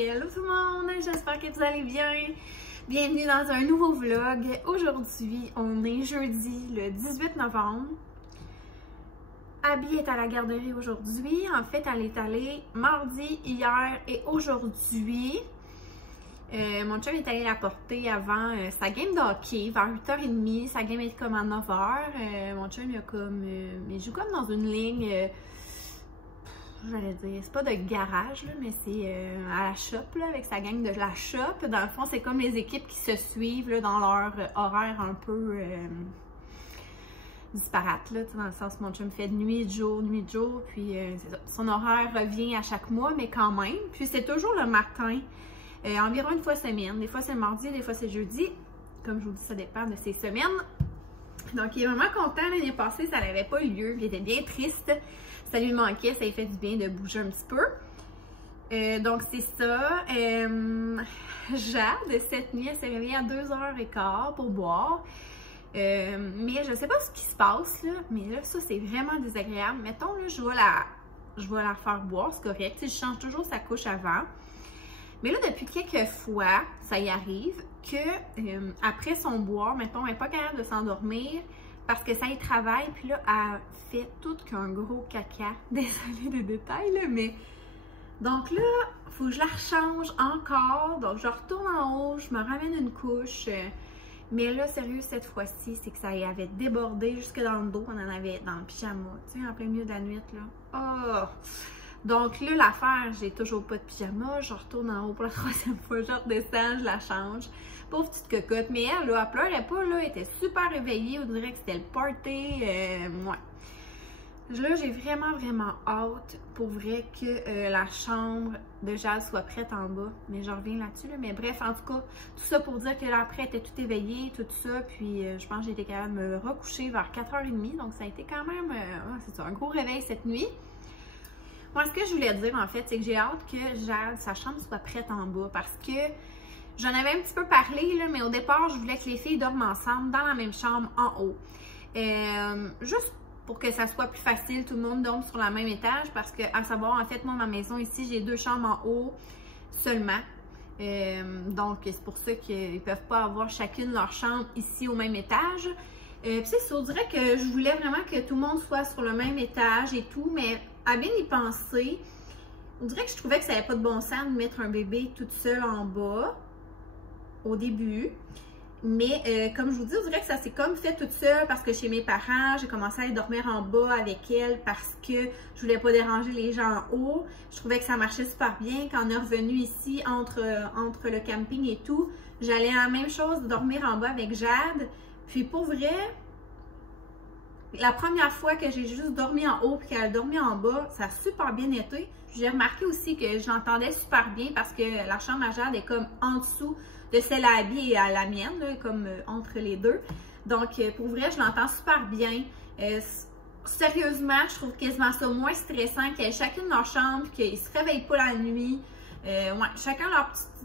Hello tout le monde, j'espère que vous allez bien. Bienvenue dans un nouveau vlog. Aujourd'hui, on est jeudi le 18 novembre. Abby est à la garderie aujourd'hui. En fait, elle est allée mardi, hier et aujourd'hui. Mon chum est allé la porter avant sa game de hockey vers 8h30. Sa game est comme à 9h. Mon chum il joue comme dans une ligne... j'allais dire, c'est pas de garage, là, mais c'est à la shop, là, avec sa gang de la shop. Dans le fond, c'est comme les équipes qui se suivent là, dans leur horaire un peu disparate, là, dans le sens mon chum fait de nuit, de jour, puis c'est ça. Son horaire revient à chaque mois, mais quand même. Puis c'est toujours le matin, environ une fois semaine. Des fois c'est mardi, des fois c'est jeudi. Comme je vous dis, ça dépend de ses semaines. Donc il est vraiment content. L'année passée, ça n'avait pas eu lieu. Il était bien triste. Ça lui manquait, ça lui fait du bien de bouger un petit peu. Donc c'est ça. Jade, cette nuit, elle s'est réveillée à 2h15 pour boire. Mais je sais pas ce qui se passe, là. Mais là, ça, c'est vraiment désagréable. Mettons, là, je vais la faire boire, c'est correct. Je change toujours sa couche avant. Mais là, depuis quelques fois, ça y arrive que après son boire, mettons, elle n'est pas capable de s'endormir parce que ça y travaille. Puis là, elle fait tout qu'un gros caca. Désolée des détails, là, mais... Donc là, il faut que je la rechange encore. Donc, je retourne en haut, je me ramène une couche. Mais là, sérieux, cette fois-ci, c'est que ça y avait débordé jusque dans le dos. On en avait dans le pyjama, tu sais, en plein milieu de la nuit, là. Oh! Donc là, l'affaire, j'ai toujours pas de pyjama. Je retourne en haut pour la troisième fois. Je redescends, je la change. Pauvre petite cocotte. Mais elle, là, elle pleurait pas, là. Elle était super réveillée. On dirait que c'était le party. Ouais. Là, j'ai vraiment hâte, pour vrai, que la chambre de Jade soit prête en bas. Mais je reviens là-dessus, là. Mais bref, en tout cas, tout ça pour dire que là, après, elle était tout éveillée, tout ça. Puis, je pense que j'ai été capable de me recoucher vers 4h30. Donc, ça a été quand même, c'est ça, un gros réveil cette nuit. Moi, ce que je voulais dire, en fait, c'est que j'ai hâte que Jade, sa chambre soit prête en bas parce que j'en avais un petit peu parlé, là, mais au départ, je voulais que les filles dorment ensemble dans la même chambre en haut. Juste pour que ça soit plus facile, tout le monde dorme sur le même étage parce que, à savoir, en fait, moi, ma maison ici, j'ai 2 chambres en haut seulement. Donc, c'est pour ça qu'ils ne peuvent pas avoir chacune leur chambre ici au même étage. Puis c'est ça, on dirait que je voulais vraiment que tout le monde soit sur le même étage et tout, mais à bien y penser, on dirait que je trouvais que ça n'avait pas de bon sens de mettre un bébé toute seule en bas au début. Mais comme je vous dis, on dirait que ça s'est comme fait toute seule parce que chez mes parents, j'ai commencé à aller dormir en bas avec elle parce que je voulais pas déranger les gens en haut. Je trouvais que ça marchait super bien. Quand on est revenu ici, entre le camping et tout, j'allais à la même chose, dormir en bas avec Jade. Puis pour vrai, la première fois que j'ai juste dormi en haut et qu'elle a dormi en bas, ça a super bien été. J'ai remarqué aussi que je l'entendais super bien parce que la chambre à Jade est comme en dessous de celle à Abby et à la mienne, là, comme entre les deux. Donc, pour vrai, je l'entends super bien. Sérieusement, je trouve quasiment ça moins stressant qu'ils aient chacune leur chambre, qu'ils ne se réveillent pas la nuit. Ouais, chacun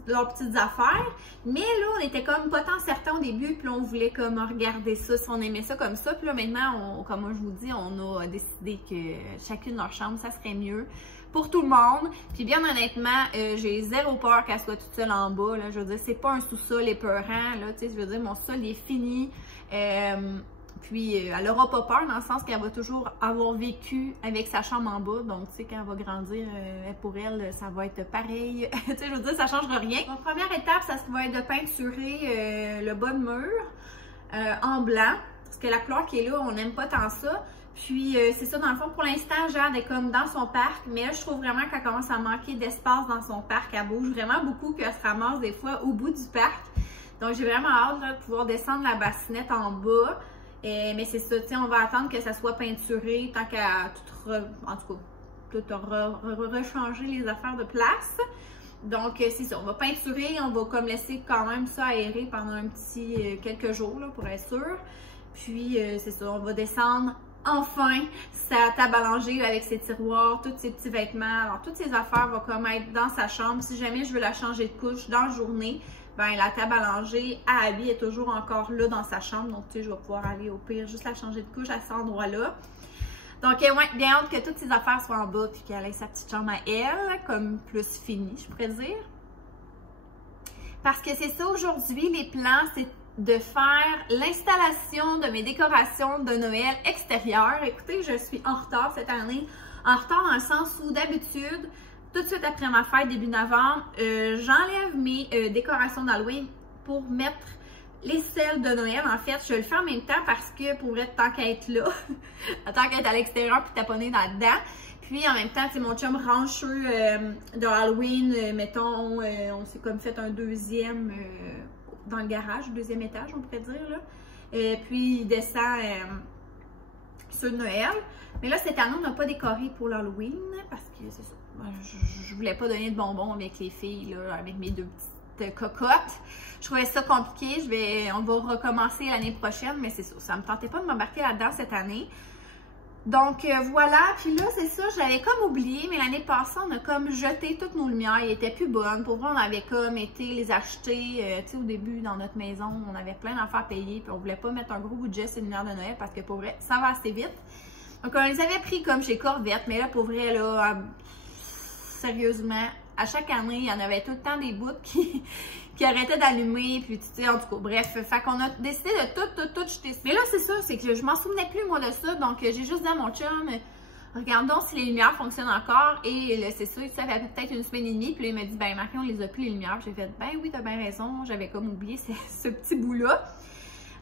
leurs petites affaires. Mais là, on était comme pas tant certains au début, puis là, on voulait comme regarder ça, si on aimait ça comme ça. Puis là, maintenant, comme moi je vous dis, on a décidé que chacune leur chambre, ça serait mieux pour tout le monde. Puis bien honnêtement, j'ai zéro peur qu'elle soit toute seule en bas. Là. Je veux dire, c'est pas un sous-sol épeurant. Là, tu sais, je veux dire, mon sol est fini. Puis, elle n'aura pas peur dans le sens qu'elle va toujours avoir vécu avec sa chambre en bas. Donc, tu sais, quand elle va grandir, pour elle, ça va être pareil. Tu sais, je veux dire, ça ne changera rien. Donc, première étape, ça va être de peinturer le bas de mur en blanc. Parce que la couleur qui est là, on n'aime pas tant ça. Puis, c'est ça, dans le fond, pour l'instant, Jade est comme dans son parc. Mais là, je trouve vraiment qu'elle commence à manquer d'espace dans son parc. Elle bouge vraiment beaucoup, qu'elle se ramasse des fois au bout du parc. Donc, j'ai vraiment hâte là, de pouvoir descendre la bassinette en bas. Mais c'est ça, tu sais, on va attendre que ça soit peinturé tant qu'à en tout cas, rechanger les affaires de place. Donc, c'est ça, on va peinturer, on va comme laisser quand même ça aérer pendant un petit quelques jours, là, pour être sûr. Puis, c'est ça, on va descendre enfin sa table à langer avec ses tiroirs, tous ses petits vêtements. Alors, toutes ces affaires vont comme être dans sa chambre. Si jamais je veux la changer de couche dans la journée, ben la table à langer à Abby est toujours encore là dans sa chambre. Donc, tu sais, je vais pouvoir aller au pire juste la changer de couche à cet endroit-là. Donc, ouais, bien hâte que toutes ses affaires soient en bas puis qu'elle ait sa petite chambre à elle, comme plus finie, je pourrais dire. parce que c'est ça aujourd'hui, les plans, c'est de faire l'installation de mes décorations de Noël extérieures. Écoutez, je suis en retard cette année. En retard dans le sens où d'habitude, tout de suite après ma fête, début novembre, j'enlève mes décorations d'Halloween pour mettre les selles de Noël. En fait, je le fais en même temps parce que pour être tant qu'à être là, tant qu'à être à l'extérieur puis taponner là-dedans. Puis en même temps, mon chum range ceux de Halloween, mettons, on s'est comme fait un deuxième dans le garage, deuxième étage, on pourrait dire, là. Puis il descend ceux de Noël. Mais là, cette année, on n'a pas décoré pour l'Halloween parce que c'est ça. Je voulais pas donner de bonbons avec les filles, là, avec mes deux petites cocottes. Je trouvais ça compliqué. On va recommencer l'année prochaine, mais c'est ça. Ça me tentait pas de m'embarquer là-dedans cette année. Donc voilà, puis là c'est ça, j'avais comme oublié, mais l'année passée, on a comme jeté toutes nos lumières, elles étaient plus bonnes. Pour vrai, on avait comme été les acheter, tu sais, au début dans notre maison, on avait plein d'affaires à payer, puis on voulait pas mettre un gros budget sur les lumières de Noël parce que pour vrai, ça va assez vite. Donc on les avait pris comme chez Corvette, mais là pour vrai, là, sérieusement, à chaque année, il y en avait tout le temps des bouts qui arrêtaient d'allumer, puis tu sais, en tout cas, bref, fait qu'on a décidé de tout jeter. Mais là, c'est ça, c'est que je m'en souvenais plus, moi, de ça, donc j'ai juste dit à mon chum, regardons si les lumières fonctionnent encore, et là, c'est ça, ça fait peut-être une semaine et demie, puis là, il m'a dit, ben, Marie, on les a plus, les lumières, j'ai fait, ben oui, t'as bien raison, j'avais comme oublié ce petit bout-là.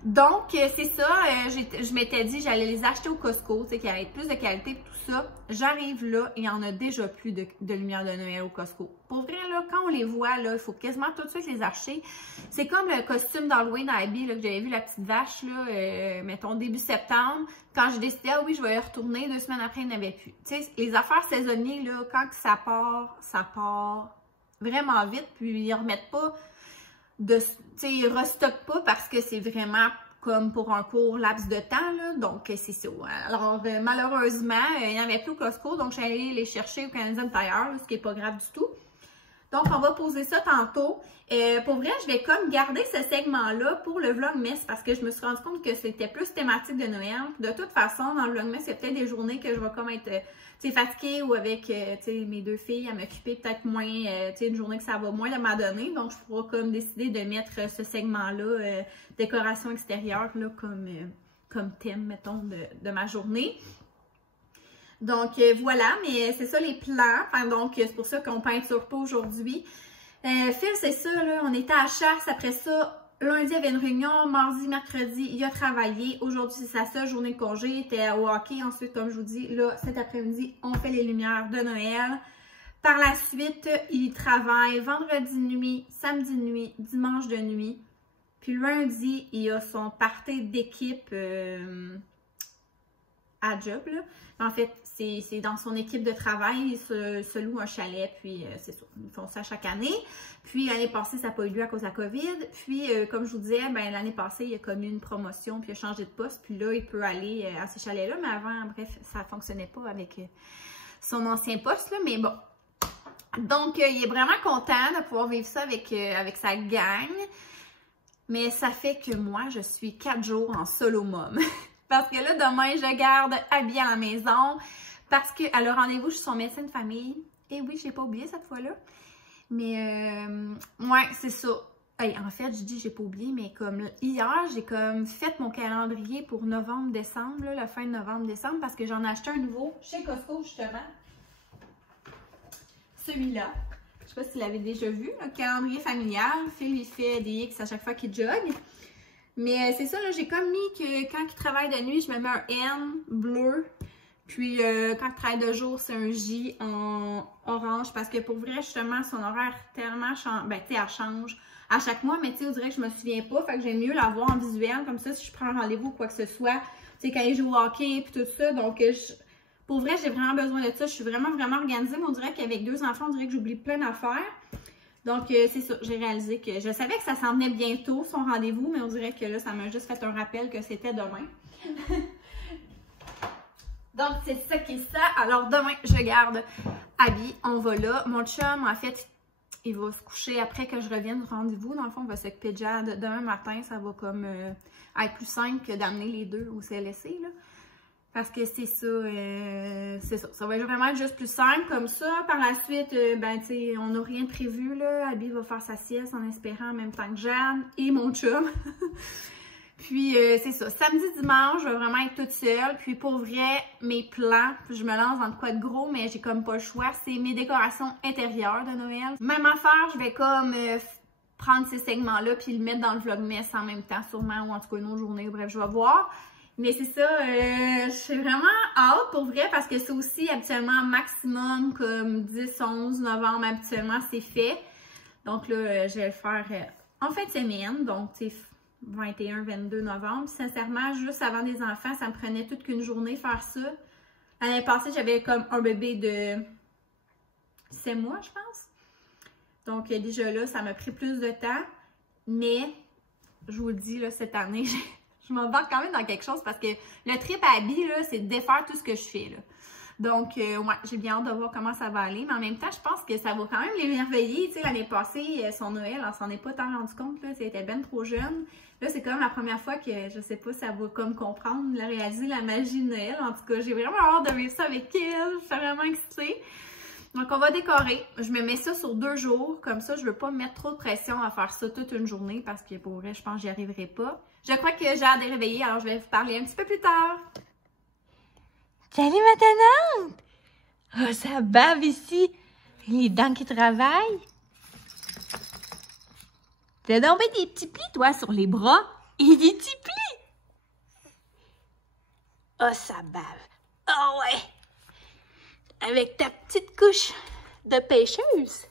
Donc, c'est ça, je m'étais dit, j'allais les acheter au Costco, tu sais, qu'il y avait plus de qualité et tout ça. J'arrive là, et il n'y en a déjà plus de lumière de Noël au Costco. Pour vrai, là, quand on les voit, là, il faut quasiment tout de suite les acheter. C'est comme le costume d'Halloween à Abby, là, que j'avais vu, la petite vache, là, mettons, début septembre. Quand j'ai décidé, ah oui, je vais y retourner, 2 semaines après, il n'y en avait plus. Tu sais, les affaires saisonnières, là, quand ça part vraiment vite, puis ils ne remettent pas ils ne restockent pas parce que c'est vraiment comme pour un court laps de temps, là. Donc c'est ça. Alors malheureusement, il n'y en avait plus au Costco, donc je suis allée les chercher au Canadian Tire, là, ce qui n'est pas grave du tout. Donc on va poser ça tantôt. Pour vrai, je vais comme garder ce segment-là pour le Vlogmas parce que je me suis rendu compte que c'était plus thématique de Noël. De toute façon, dans le Vlogmas, il y a peut-être des journées que je vais comme être fatiguée ou avec mes 2 filles à m'occuper peut-être moins, une journée que ça va moins de m'adonner. Donc, je pourrais comme décider de mettre ce segment-là, décoration extérieure, là, comme thème, mettons, de ma journée. Donc, voilà, mais c'est ça les plans. Enfin, donc, c'est pour ça qu'on peinture pas aujourd'hui. Phil, c'est ça, là, on était à la chasse. Après ça, lundi, il y avait une réunion. Mardi, mercredi, il a travaillé. Aujourd'hui, c'est sa seule journée de congé. Il était au hockey. Ensuite, comme je vous dis, là, cet après-midi, on fait les lumières de Noël. Par la suite, il travaille vendredi nuit, samedi nuit, dimanche de nuit. Puis lundi, il a son party d'équipe à job, là. En fait, c'est dans son équipe de travail, il se loue un chalet, puis c'est ça, ils font ça chaque année. Puis l'année passée, ça n'a pas eu lieu à cause de la COVID. Puis, comme je vous disais, ben, l'année passée, il a commis une promotion, puis il a changé de poste. Puis là, il peut aller à ce chalet-là, mais avant, bref, ça ne fonctionnait pas avec son ancien poste, là, mais bon. Donc, il est vraiment content de pouvoir vivre ça avec sa gang. Mais ça fait que moi, je suis 4 jours en solo mom. Parce que là, demain, je garde Abby à la maison. Parce qu'à le rendez-vous, je suis son médecin de famille. Et oui, je n'ai pas oublié cette fois-là. Mais, ouais, c'est ça. Hey, en fait, je dis j'ai pas oublié, mais comme hier, j'ai comme fait mon calendrier pour novembre-décembre, la fin de novembre-décembre, parce que j'en ai acheté un nouveau chez Costco, justement. Celui-là. Je sais pas si vous l'avez déjà vu, le calendrier familial. Phil, il fait des X à chaque fois qu'il jogue. Mais c'est ça, là, j'ai comme mis que quand il travaille de nuit, je me mets un N bleu. Puis quand il travaille de jour, c'est un J en orange. Parce que pour vrai, justement, son horaire tellement change. Ben, tu sais, elle change à chaque mois. Mais tu sais, on dirait que je me souviens pas. Fait que j'aime mieux l'avoir en visuel. Comme ça, si je prends un rendez-vous ou quoi que ce soit. Tu sais, quand il joue au hockey puis tout ça. Donc, pour vrai, j'ai vraiment besoin de ça. Je suis vraiment organisée. Mais on dirait qu'avec 2 enfants, on dirait que j'oublie plein d'affaires. Donc, c'est ça, j'ai réalisé que je savais que ça s'en venait bientôt, son rendez-vous, mais on dirait que là, ça m'a juste fait un rappel que c'était demain. Donc, c'est ça qui est ça. Alors, demain, je garde Abby, on va là. Mon chum, en fait, il va se coucher après que je revienne du rendez-vous. Dans le fond, on va s'occuper de Jade demain matin. Ça va comme être plus simple que d'amener les deux au CLSC, là. Parce que c'est ça. Ça va vraiment être juste plus simple comme ça. Par la suite, ben, tu sais, on n'a rien de prévu, là. Abby va faire sa sieste en espérant en même temps que Jeanne et mon chum. Puis, c'est ça. Samedi, dimanche, je vais vraiment être toute seule. Puis, pour vrai, mes plans, je me lance dans de quoi de gros, mais j'ai comme pas le choix. C'est mes décorations intérieures de Noël. Même affaire, je vais comme prendre ces segments-là puis le mettre dans le Vlogmas en même temps, sûrement, ou en tout cas une autre journée. Bref, je vais voir. Mais c'est ça, j'ai vraiment hâte pour vrai parce que c'est aussi habituellement maximum comme 10, 11 novembre, habituellement c'est fait. Donc là, je vais le faire en fin de semaine, donc tu sais, 21, 22 novembre. Puis, sincèrement, juste avant des enfants, ça me prenait toute qu'une journée faire ça. L'année passée, j'avais comme un bébé de 7 mois, je pense. Donc déjà là, ça m'a pris plus de temps. Mais, je vous le dis, là, cette année, je m'embarque quand même dans quelque chose parce que le trip à Abby, là, c'est de défaire tout ce que je fais, là. Donc, ouais, j'ai bien hâte de voir comment ça va aller. Mais en même temps, je pense que ça va quand même l'émerveiller. Tu sais, l'année passée, son Noël, on s'en est pas tant rendu compte, là. Elle était bien trop jeune. Là, c'est comme la première fois que, je sais pas, ça va comme comprendre, réaliser la magie de Noël. En tout cas, j'ai vraiment hâte de vivre ça avec elle. Je suis vraiment excitée. Donc, on va décorer. Je me mets ça sur 2 jours. Comme ça, je veux pas me mettre trop de pression à faire ça toute une journée parce que pour vrai, je pense que j'y arriverai pas. Je crois que j'ai hâte de réveiller, alors je vais vous parler un petit peu plus tard. Salut ma tante! Oh, ça bave ici. Les dents qui travaillent. T'as donc des petits plis, toi, sur les bras. Et des petits plis. Oh, ça bave. Oh, ouais. Avec ta petite couche de pêcheuse.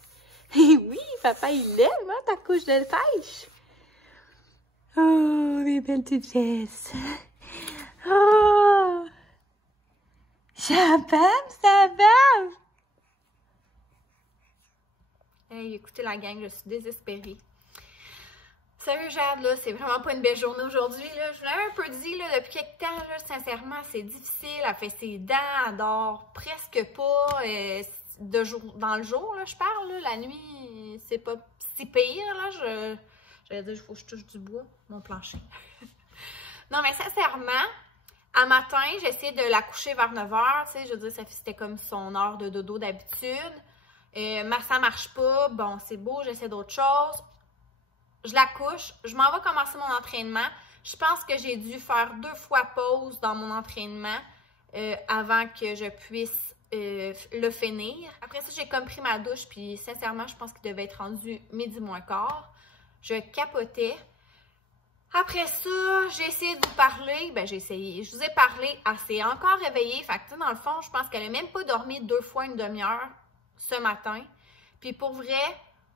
Et oui, papa, il l'aime, hein, ta couche de pêche. Oh, mes belles petites fesses. Oh! Ça bave, ça bave! Hey, écoutez la gang, je suis désespérée. Sérieux, Jade, là, c'est vraiment pas une belle journée aujourd'hui, là. Je vous l'avais un peu dit, là, depuis quelque temps, là, sincèrement, c'est difficile. Elle fait ses dents, elle dort presque pas dans le jour, là, je parle, là. La nuit, c'est pas si pire, là. J'allais dire, il faut que je touche du bois, mon plancher. Non, mais sincèrement, à matin, j'essayais de la coucher vers 9 h, tu sais, je veux dire, c'était comme son heure de dodo d'habitude. Ça marche pas, bon, c'est beau, j'essaie d'autres choses. Je la couche, je m'en vais commencer mon entraînement. Je pense que j'ai dû faire 2 fois pause dans mon entraînement avant que je puisse le finir. Après ça, j'ai comme pris ma douche, puis sincèrement, je pense qu'il devait être rendu 12h15. Je capotais. Après ça, j'ai essayé de vous parler. Ben, j'ai essayé. Je vous ai parlé. Elle s'est encore réveillée. Fait que, dans le fond, je pense qu'elle n'a même pas dormi 2 fois une demi-heure ce matin. Puis pour vrai,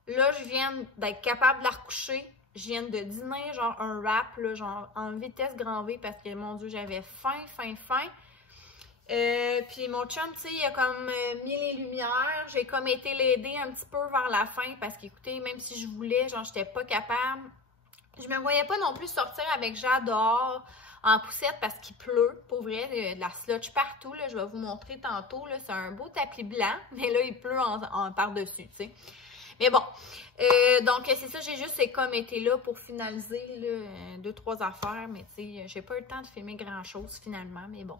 là, je viens d'être capable de la recoucher. Je viens de dîner, genre un wrap, là, genre en vitesse grand V parce que, mon Dieu, j'avais faim. Puis mon chum, tu sais, il a comme mis les lumières. J'ai comme été l'aider un petit peu vers la fin parce qu'écoutez, même si je voulais, genre, j'étais pas capable. Je me voyais pas non plus sortir avec Jade dehors en poussette parce qu'il pleut. Pour vrai, de la slotch partout, là. Je vais vous montrer tantôt, là. C'est un beau tapis blanc, mais là, il pleut en par-dessus, tu sais. Mais bon, donc c'est ça, j'ai juste comme été là pour finaliser, là, 2-3 affaires. Mais tu sais, j'ai pas eu le temps de filmer grand-chose finalement, mais bon.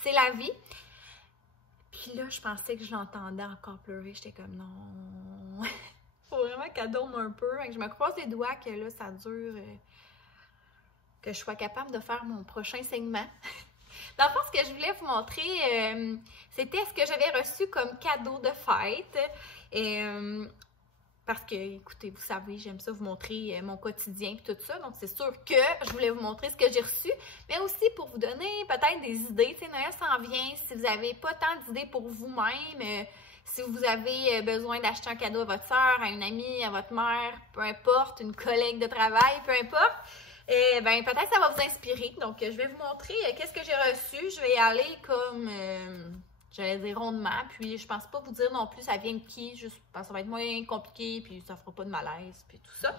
C'est la vie. Puis là, je pensais que je l'entendais encore pleurer. J'étais comme non. Faut vraiment qu'elle dorme un peu. Je me croise les doigts que là, ça dure. Que je sois capable de faire mon prochain segment. Dans le fond, ce que je voulais vous montrer, c'était ce que j'avais reçu comme cadeau de fête. Parce que, écoutez, vous savez, j'aime ça vous montrer mon quotidien et tout ça. Donc, c'est sûr que je voulais vous montrer ce que j'ai reçu. Mais aussi pour vous donner peut-être des idées. Tu sais, Noël s'en vient. Si vous n'avez pas tant d'idées pour vous-même, si vous avez besoin d'acheter un cadeau à votre soeur, à une amie, à votre mère, peu importe, une collègue de travail, peu importe, ben peut-être ça va vous inspirer. Donc, je vais vous montrer qu'est-ce que j'ai reçu. Je vais y aller comme... j'allais dire rondement, puis je pense pas vous dire non plus ça vient de qui, juste parce que ça va être moins compliqué, puis ça fera pas de malaise, puis tout ça.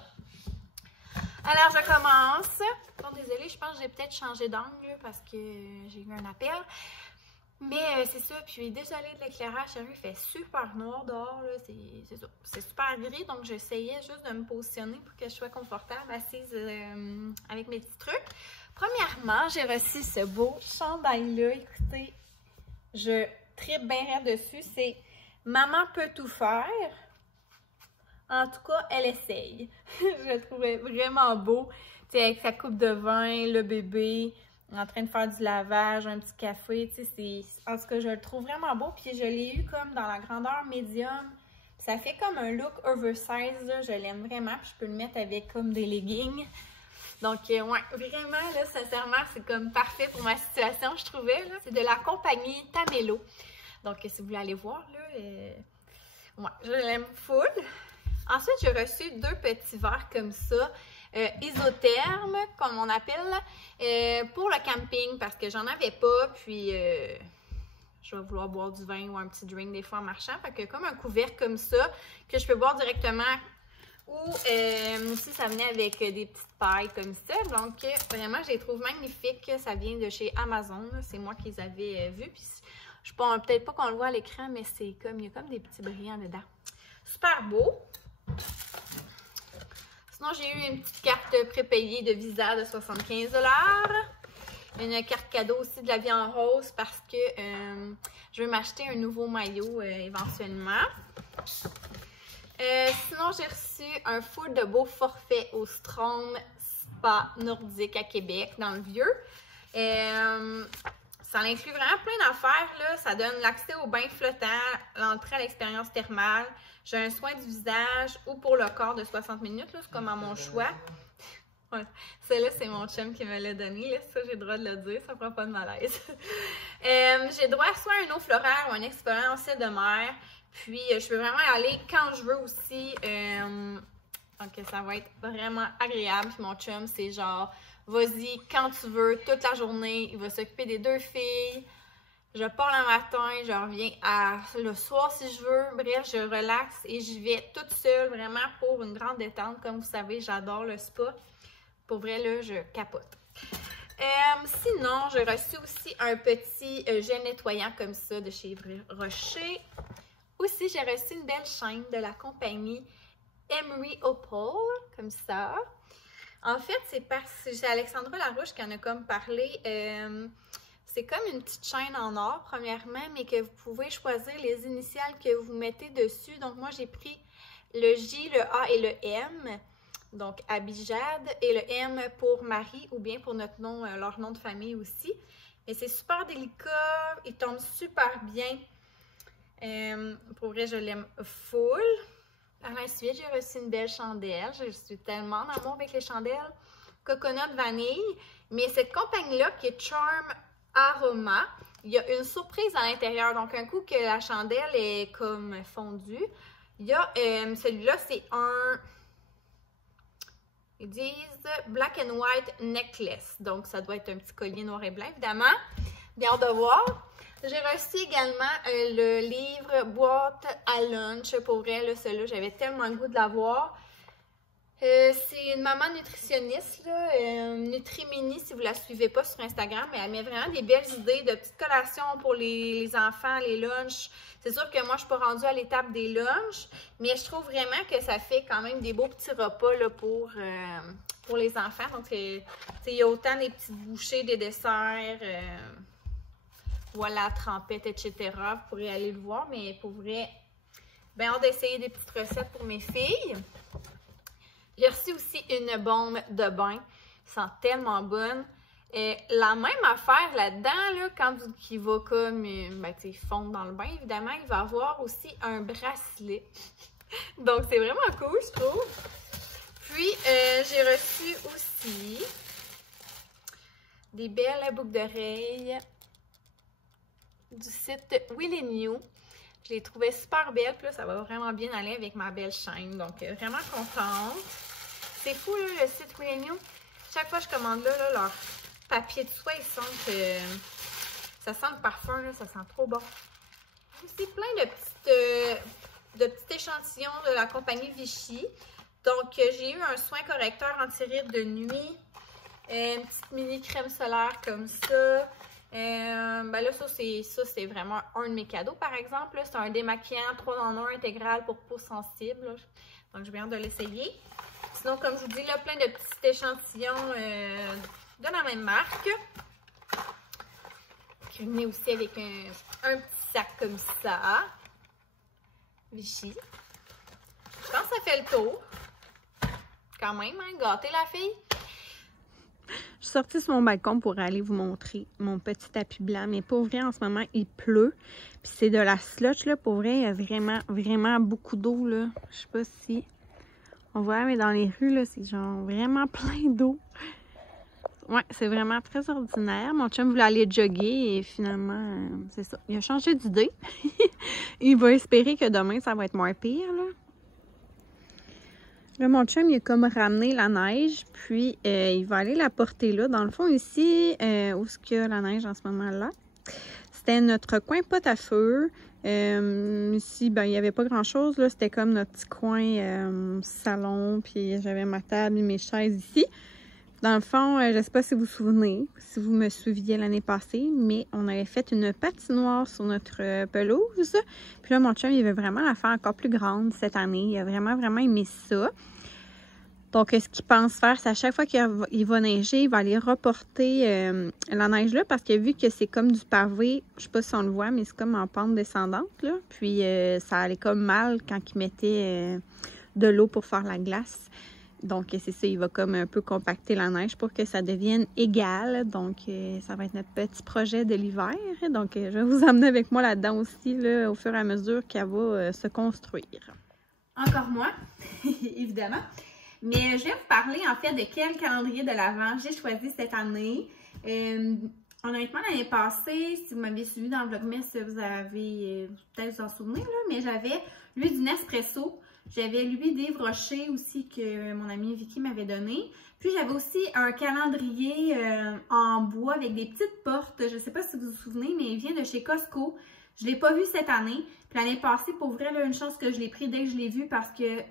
Alors, je commence. Oh, désolée, je pense que j'ai peut-être changé d'angle parce que j'ai eu un appel. Mais c'est ça, puis désolée de l'éclairage, sérieux, il fait super noir dehors, là, c'est ça. C'est super gris, donc j'essayais juste de me positionner pour que je sois confortable, assise avec mes petits trucs. Premièrement, j'ai reçu ce beau chandail-là. Écoutez, je tripe bien raide dessus. C'est « Maman peut tout faire ». En tout cas, elle essaye. Je le trouvais vraiment beau. Tu sais, avec sa coupe de vin, le bébé, en train de faire du lavage, un petit café. Tu sais, en tout cas, je le trouve vraiment beau. Puis je l'ai eu comme dans la grandeur médium. Puis ça fait comme un look oversize, là. Je l'aime vraiment. Puis je peux le mettre avec comme des leggings. Donc, ouais, vraiment, là, sincèrement, c'est comme parfait pour ma situation, je trouvais. C'est de la compagnie Tamelo. Donc, si vous voulez aller voir, là, ouais, je l'aime full. Ensuite, j'ai reçu 2 petits verres comme ça, isothermes, comme on appelle, pour le camping, parce que j'en avais pas, puis je vais vouloir boire du vin ou un petit drink des fois en marchant. Fait que comme un couvercle comme ça, que je peux boire directement, ou aussi ça venait avec des petites pailles comme ça. Donc, vraiment, je les trouve magnifiques. Ça vient de chez Amazon, c'est moi qui les avais vus. Puis, je pense peut-être pas qu'on le voit à l'écran, mais c'est comme, il y a comme des petits brillants dedans. Super beau. Sinon, j'ai eu une petite carte prépayée de Visa de 75 $. Une carte cadeau aussi de la vie en rose parce que je veux m'acheter un nouveau maillot éventuellement. Sinon, j'ai reçu un full de beau forfait au Strom Spa Nordique à Québec, dans le Vieux. Ça inclut vraiment plein d'affaires, là. Ça donne l'accès au bain flottant, l'entrée à l'expérience thermale. J'ai un soin du visage ou pour le corps de 60 minutes, c'est comme à mon choix. Ouais. Celle-là, c'est mon chum qui me l'a donné. Là. Ça, j'ai le droit de le dire, ça prend pas de malaise. J'ai droit soit à un eau floraire ou un exfoliant au ciel de mer. Puis, je peux vraiment y aller quand je veux aussi. Donc, ça va être vraiment agréable. Puis, mon chum, c'est genre, vas-y quand tu veux, toute la journée. Il va s'occuper des 2 filles. Je pars le matin, je reviens le soir si je veux. Bref, je relaxe et j'y vais toute seule, vraiment pour une grande détente. Comme vous savez, j'adore le spa. Pour vrai, là, je capote. Sinon, j'ai reçu aussi un petit gel nettoyant comme ça de chez Rocher. Aussi, j'ai reçu une belle chaîne de la compagnie Emery Opal, comme ça. En fait, c'est parce que c'est Alexandra Larouche qui en a comme parlé. C'est comme une petite chaîne en or, premièrement, mais que vous pouvez choisir les initiales que vous mettez dessus. Donc, moi, j'ai pris le J, le A et le M. Donc, Abijad et le M pour Marie ou bien pour notre nom, leur nom de famille aussi. Mais c'est super délicat, il tombe super bien. Pour vrai, je l'aime full. Par la suite, j'ai reçu une belle chandelle. Je suis tellement en amour avec les chandelles. Coconut vanille. Mais cette compagnie-là qui est Charm Aroma, il y a une surprise à l'intérieur. Donc, un coup que la chandelle est comme fondue, il y a celui-là, c'est un... Ils disent Black and White Necklace. Donc, ça doit être un petit collier noir et blanc, évidemment. Bien de voir. J'ai reçu également le livre Boîte à lunch. Pour vrai, là, celui-là, j'avais tellement le goût de l'avoir. C'est une maman nutritionniste, là, Nutrimini, si vous ne la suivez pas sur Instagram, mais elle met vraiment des belles idées de petites collations pour les enfants, les lunchs. C'est sûr que moi, je ne suis pas rendue à l'étape des lunchs, mais je trouve vraiment que ça fait quand même des beaux petits repas là, pour les enfants. Donc, il y a autant des petites bouchées, des desserts, voilà, trempettes, etc. Vous pourrez aller le voir, mais pour vrai, bien hâte d'essayer des petites recettes pour mes filles. J'ai reçu aussi une bombe de bain. Elle sent tellement bonne. La même affaire là-dedans, là, quand il va comme fondre dans le bain, évidemment, il va avoir aussi un bracelet. Donc, c'est vraiment cool, je trouve. Puis, j'ai reçu aussi des belles boucles d'oreilles du site Willy New. Je les trouvais super belles. Puis là, ça va vraiment bien aller avec ma belle chaîne. Donc, vraiment contente. C'est fou, là, le site Willy New. Chaque fois que je commande là, leur papier de soie, ils sentent ça sent le parfum, là, ça sent trop bon. Aussi plein de petits échantillons de la compagnie Vichy. Donc, j'ai eu un soin correcteur anti-rides de nuit. Une petite mini crème solaire comme ça. Ben là, ça, c'est vraiment un de mes cadeaux, par exemple. C'est un démaquillant 3 en 1 intégral pour peau sensible. Là. Donc, j'ai bien hâte de l'essayer. Sinon, comme je vous dis, là, plein de petits échantillons de la même marque. Qui venait aussi avec un petit sac comme ça. Vichy. Je pense que ça fait le tour. Quand même, hein, gâter la fille. Je suis sortie sur mon balcon pour aller vous montrer mon petit tapis blanc. Mais pour vrai, en ce moment, il pleut. Puis c'est de la slush, là. Pour vrai, il y a vraiment, vraiment beaucoup d'eau, là. Je sais pas si on voit, mais dans les rues, là, c'est genre vraiment plein d'eau. Ouais, c'est vraiment très ordinaire. Mon chum voulait aller jogger et finalement, c'est ça. Il a changé d'idée. Il va espérer que demain, ça va être moins pire, là. Là, mon chum, il a comme ramené la neige, puis il va aller la porter là. Dans le fond, ici, où est-ce qu'il y a la neige en ce moment-là? C'était notre coin pot à feu. Ici, ben, il n'y avait pas grand-chose, là. C'était comme notre petit coin salon, puis j'avais ma table et mes chaises ici. Dans le fond, je ne sais pas si vous vous souvenez, si vous me suiviez l'année passée, mais on avait fait une patinoire sur notre pelouse. Puis là, mon chum, il veut vraiment la faire encore plus grande cette année. Il a vraiment, vraiment aimé ça. Donc, ce qu'il pense faire, c'est à chaque fois qu'il va neiger, il va aller reporter la neige là, parce que vu que c'est comme du pavé, je ne sais pas si on le voit, mais c'est comme en pente descendante, là. Puis, ça allait comme mal quand il mettait de l'eau pour faire la glace. Donc, c'est ça, il va comme un peu compacter la neige pour que ça devienne égal. Donc, ça va être notre petit projet de l'hiver. Donc, je vais vous emmener avec moi là-dedans aussi, là, au fur et à mesure qu'elle va se construire. Encore moi, évidemment. Mais je vais vous parler, en fait, de quel calendrier de l'Avent j'ai choisi cette année. Honnêtement, l'année passée, si vous m'avez suivi dans le Vlogmas, vous avez peut-être vous en souvenir, là, mais j'avais lui du Nespresso. J'avais lui d'Yves Rocher aussi que mon amie Vicky m'avait donné. Puis j'avais aussi un calendrier en bois avec des petites portes. Je ne sais pas si vous vous souvenez, mais il vient de chez Costco. Je ne l'ai pas vu cette année. Puis l'année passée, pour vrai, là, une chance que je l'ai pris dès que je l'ai vu parce que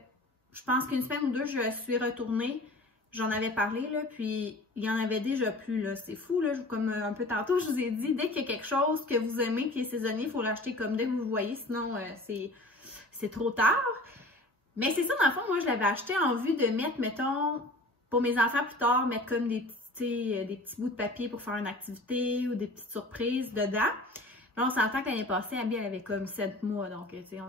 je pense qu'une semaine ou deux, je suis retournée. J'en avais parlé, là, puis il y en avait déjà plus, là. C'est fou, là. Comme un peu tantôt, je vous ai dit, dès qu'il y a quelque chose que vous aimez qui est saisonnier, il faut l'acheter comme dès que vous le voyez, sinon c'est trop tard. Mais c'est ça, dans le fond, moi, je l'avais acheté en vue de mettre, mettons, pour mes enfants plus tard, mettre comme des petits bouts de papier pour faire une activité ou des petites surprises dedans. Là, on s'entend que l'année passée, Abby, elle avait comme 7 mois, donc, tu sais,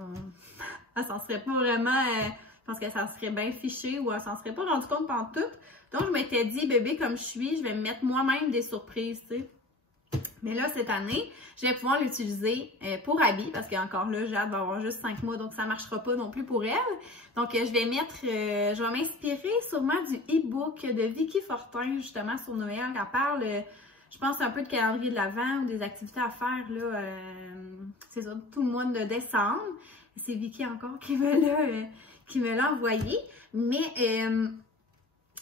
elle s'en serait pas vraiment, je pense qu'elle s'en serait bien fichée ou elle s'en serait pas rendue compte pendant tout. Donc, je m'étais dit, bébé, comme je suis, je vais me mettre moi-même des surprises, tu sais. Mais là, cette année, je vais pouvoir l'utiliser pour Abby, parce qu'encore là, Jade va avoir juste 5 mois, donc ça ne marchera pas non plus pour elle. Donc, je vais m'inspirer sûrement du e-book de Vicky Fortin, justement, sur Noël. Elle parle, je pense, un peu de calendrier de l'Avent ou des activités à faire, là, c'est ça, tout le mois de décembre. C'est Vicky encore qui me l'a envoyé. Mais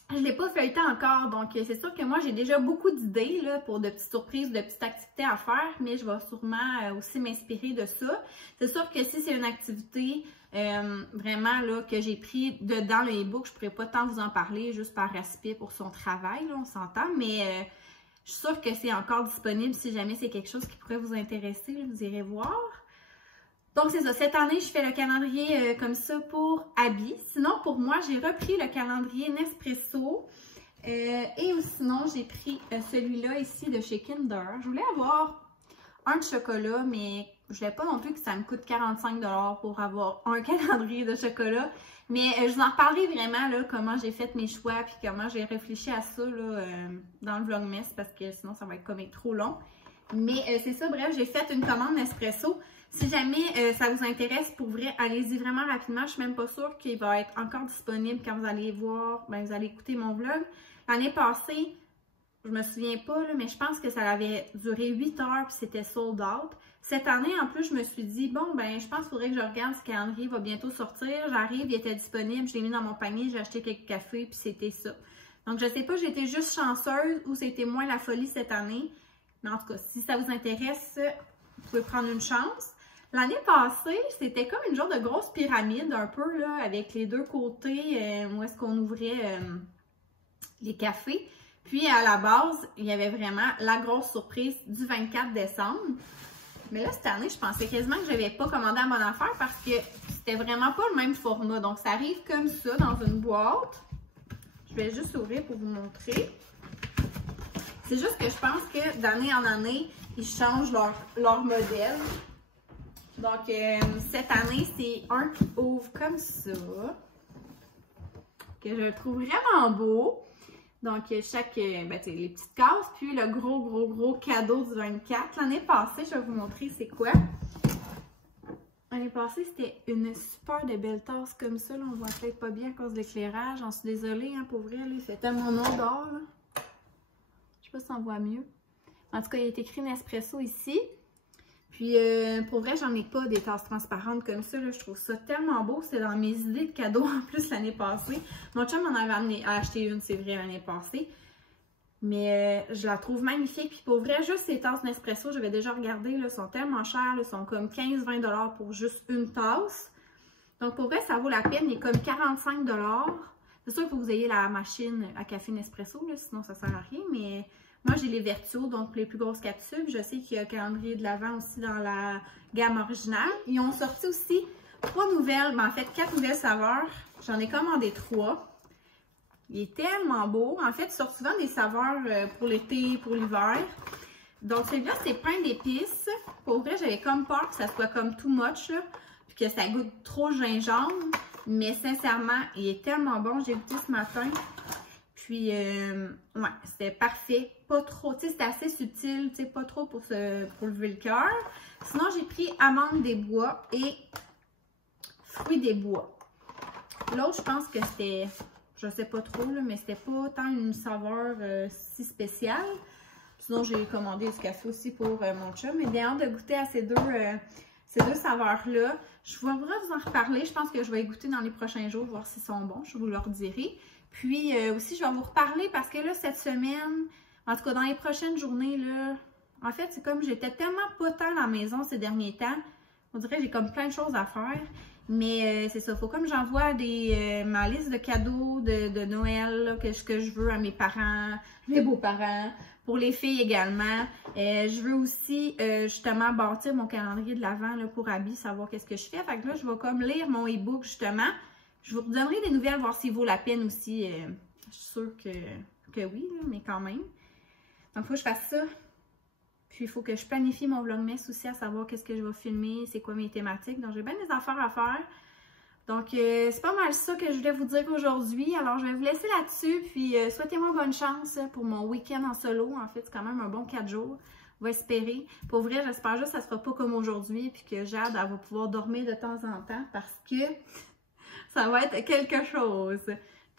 je ne l'ai pas feuilleté encore, donc c'est sûr que moi, j'ai déjà beaucoup d'idées pour de petites surprises, de petites activités à faire, mais je vais sûrement aussi m'inspirer de ça. C'est sûr que si c'est une activité vraiment là, que j'ai pris dans le e-book, je ne pourrais pas tant vous en parler, juste par respect pour son travail, là, on s'entend, mais je suis sûre que c'est encore disponible si jamais c'est quelque chose qui pourrait vous intéresser, là, vous irez voir. Donc, c'est ça. Cette année, je fais le calendrier comme ça pour Abby. Sinon, pour moi, j'ai repris le calendrier Nespresso. Et sinon, j'ai pris celui-là ici de chez Kinder. Je voulais avoir un de chocolat, mais je ne voulais pas non plus que ça me coûte 45 $ pour avoir un calendrier de chocolat. Mais je vous en reparlerai vraiment, là, comment j'ai fait mes choix puis comment j'ai réfléchi à ça là, dans le Vlogmas parce que sinon, ça va être comme trop long. Mais c'est ça, bref, j'ai fait une commande Nespresso. Si jamais ça vous intéresse, pour vrai, allez-y vraiment rapidement. Je suis même pas sûre qu'il va être encore disponible quand vous allez voir, ben, vous allez écouter mon vlog. L'année passée, je me souviens pas, là, mais je pense que ça avait duré 8 heures puis c'était sold out. Cette année, en plus, je me suis dit, bon, ben, je pense qu'il faudrait que je regarde ce calendrier va bientôt sortir. J'arrive, il était disponible, je l'ai mis dans mon panier, j'ai acheté quelques cafés puis c'était ça. Donc, je sais pas, j'ai été juste chanceuse ou c'était moins la folie cette année. Mais en tout cas, si ça vous intéresse, vous pouvez prendre une chance. L'année passée, c'était comme une genre de grosse pyramide un peu, là, avec les deux côtés où est-ce qu'on ouvrait les cafés. Puis, à la base, il y avait vraiment la grosse surprise du 24 décembre. Mais là, cette année, je pensais quasiment que je n'avais pas commandé à bonne affaire parce que c'était vraiment pas le même format. Donc, ça arrive comme ça, dans une boîte. Je vais juste ouvrir pour vous montrer. C'est juste que je pense que d'année en année, ils changent leur modèle. Donc, cette année, c'est un qui ouvre comme ça, que je trouve vraiment beau. Donc, chaque, ben, les petites cases, puis le gros cadeau du 24. L'année passée, je vais vous montrer c'est quoi. L'année passée, c'était une super de belle tasse comme ça. Là, on voit peut-être pas bien à cause de l'éclairage. J'en suis désolée, hein, pour vrai. Là, il fait tellement noir dehors. Là. Je sais pas si on voit mieux. En tout cas, il est écrit Nespresso ici. Puis, pour vrai, j'en ai pas des tasses transparentes comme ça. Là. Je trouve ça tellement beau. C'était dans mes idées de cadeaux en plus l'année passée. Mon chum m'en avait acheté une, c'est vrai, l'année passée. Mais je la trouve magnifique. Puis pour vrai, juste ces tasses Nespresso, j'avais déjà regardé, là, sont tellement chères. Là, sont comme 15-20 $ pour juste une tasse. Donc pour vrai, ça vaut la peine. Il est comme 45 $. C'est sûr qu'il faut que vous ayez la machine à café Nespresso, là, sinon ça sert à rien. Mais moi, j'ai les Vertuo, donc les plus grosses capsules. Je sais qu'il y a le calendrier de l'Avent aussi dans la gamme originale. Ils ont sorti aussi 3 nouvelles, mais en fait 4 nouvelles saveurs. J'en ai commandé 3. Il est tellement beau. En fait, il sort souvent des saveurs pour l'été, pour l'hiver. Donc, celui-là, c'est pain d'épices. Pour vrai, j'avais comme peur que ça soit comme too much, là, puis que ça goûte trop gingembre. Mais sincèrement, il est tellement bon. J'ai goûté ce matin. Puis, ouais, c'était parfait. Pas trop, tu sais, c'était assez subtil, tu sais, pas trop pour lever le cœur. Sinon, j'ai pris amandes des bois et fruits des bois. L'autre, je pense que c'était... Je sais pas trop, là, mais c'était pas tant une saveur si spéciale. Sinon, j'ai commandé du café aussi pour mon chum. Mais bien hâte de goûter à ces deux saveurs-là. Je voudrais vous en reparler. Je pense que je vais y goûter dans les prochains jours, voir s'ils sont bons. Je vous leur dirai. Puis aussi, je vais vous reparler parce que là, cette semaine, en tout cas dans les prochaines journées, là, en fait, c'est comme j'étais tellement pas tant à la maison ces derniers temps. On dirait que j'ai comme plein de choses à faire. Mais c'est ça, il faut comme j'envoie ma liste de cadeaux de Noël là, que je veux à mes parents, mes beaux-parents, pour les filles également. Je veux aussi justement bâtir mon calendrier de l'Avent pour Abby, savoir qu'est-ce que je fais. Fait que là, je vais comme lire mon e-book justement. Je vous redonnerai des nouvelles, voir s'il vaut la peine aussi. Je suis sûre que oui, là, mais quand même. Donc, il faut que je fasse ça. Puis, il faut que je planifie mon vlogmas aussi, à savoir qu'est-ce que je vais filmer, c'est quoi mes thématiques. Donc, j'ai bien des affaires à faire. Donc, c'est pas mal ça que je voulais vous dire aujourd'hui. Alors, je vais vous laisser là-dessus. Puis, souhaitez-moi bonne chance pour mon week-end en solo. En fait, c'est quand même un bon 4 jours. On va espérer. Pour vrai, j'espère juste que ça sera pas comme aujourd'hui. Puis que Jade, elle va pouvoir dormir de temps en temps. Parce que ça va être quelque chose.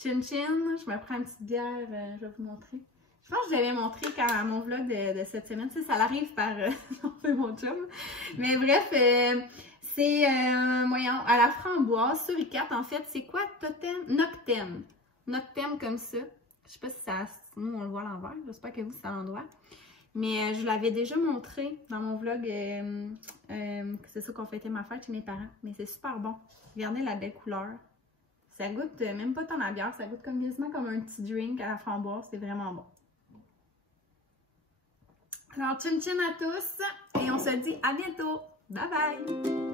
Chin chin, je me prends une petite bière. Je vais vous montrer. Je pense que je l'avais montré à mon vlog de cette semaine. Tu sais, ça l'arrive par mon chum. Mais bref, c'est, voyons, à la framboise, suricate. En fait, c'est quoi? Noctem. Noctem comme ça. Je sais pas si ça... Nous, on le voit à l'envers. J'espère que vous, c'est à l'endroit. Mais je l'avais déjà montré dans mon vlog. C'est ça qu'on fêtait ma fête chez mes parents. Mais c'est super bon. Regardez la belle couleur. Ça goûte même pas tant la bière. Ça goûte quasiment comme un petit drink à la framboise. C'est vraiment bon. Alors, chin chin à tous et on se dit à bientôt. Bye bye!